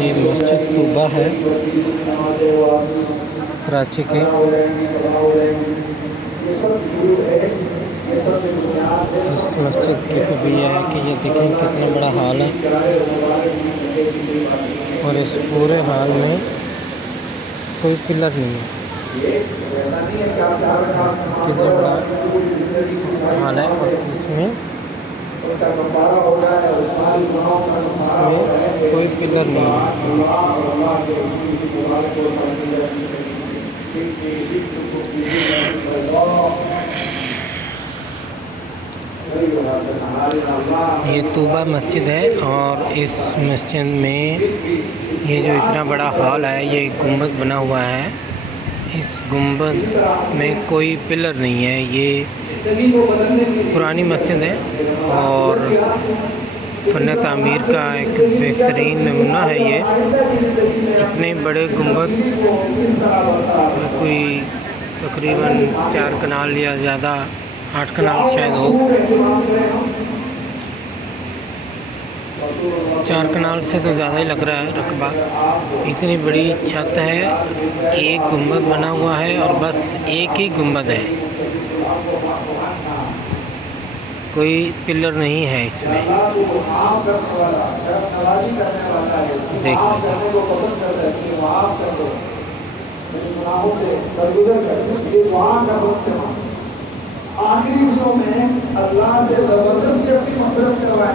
ये मस्जिद तूबा है कराची के। इस मस्जिद की खूबी यह है कि ये देखें कितना बड़ा हॉल है और इस पूरे हॉल में कोई पिलर नहीं है। कितना बड़ा हॉल है और इसमें कोई पिलर नहीं है। ये तूबा मस्जिद है और इस मस्जिद में ये जो इतना बड़ा हॉल है, ये गुंबद बना हुआ है। इस गुंबद में कोई पिलर नहीं है। ये पुरानी मस्जिद है और फ़न तामीर का एक बेहतरीन नमूना है। ये इतने बड़े गुंबद कोई तकरीबन 4 कनाल या ज़्यादा 8 कनाल शायद हो, 4 कनाल से तो ज़्यादा ही लग रहा है रकबा। इतनी बड़ी छत है, एक गुंबद बना हुआ है और बस एक ही गुंबद है, कोई पिलर नहीं है इसमें। देख आखिरी दिनों में अल्लाह से जबरदस्ती अपनी मफरत करवाए।